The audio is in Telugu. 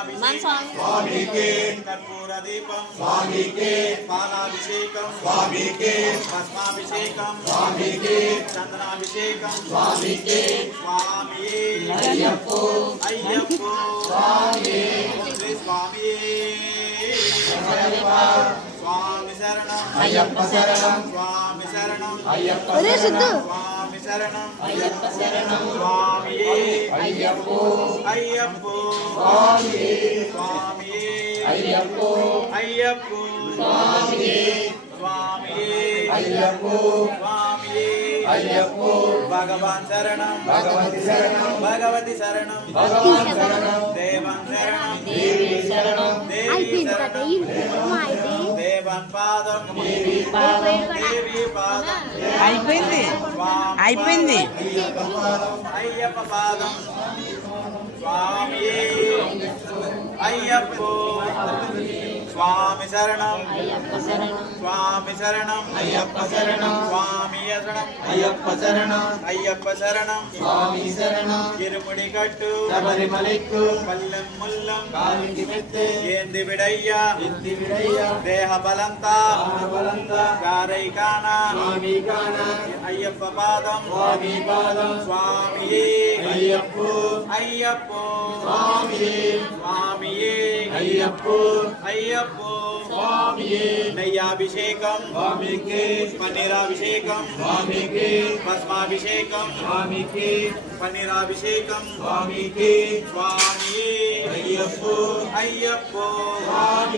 కుంకుమాభిషేకం స్వామికే కర్పూర దీపం స్వామికే పాలాభిషేకం స్వామికే భస్మాభిషేకం స్వామికే చందనాభిషేకం స్వామికే స్వామియే అయ్యప్పో అయ్యప్పో స్వామియే శ్రీ స్వామియే స్వామి శరణం అయ్యప్ప శరణం స్వామి శరణం అయ్యప్ప స్వామి శరణం అయ్యప్ప శరణం స్వామియే అయ్యప్పో అయ్యప్పో స్వామియే స్వామియే అయ్యప్పో అయ్యప్పో స్వామియే స్వామియే అయ్యప్పో స్వామియే అయ్యప్పో భగవాన్ శరణం భగవతి శరణం భగవతి శరణం భగవాన్ శరణం దేవన్ శరణం దేవి శరణం దేవి శరణం దేవన్ పాదం దేవి పాదం దేవి పాదం అయిపోయింది స్వామి అయిపోయింది అయ్యప్ప పాదం స్వామియే అయ్యప్పో స్వామి శరణం స్వామి శరణం అయ్యప్ప శరణం స్వామి శరణం అయ్యప్ప శరణం అయ్యప్ప శరణం స్వామి శరణం ఇరుముడి కట్టు శబరిమలైకు పల్లెం ముల్లం కాలికి మెత్తే ఏంది విడయ్యా ఎత్తి విడయ్య దేహ బలంతా బలంత గారై కానా స్వామి కాన అయ్యప్ప పాదం స్వామి పాదం స్వామియే అయ్యప్పో అయ్యప్పో స్వామియే స్వామియే అయ్యప్పో అయ్యప్పో స్వామియే నెయ్యాభిషేకం స్వామికే పన్నీరాభిషేకం స్వామికే భస్మాభిషేకం స్వామికే పన్నీరాభిషేకం స్వామికే స్వామియే అయ్యప్పో అయ్యప్పో స్వామి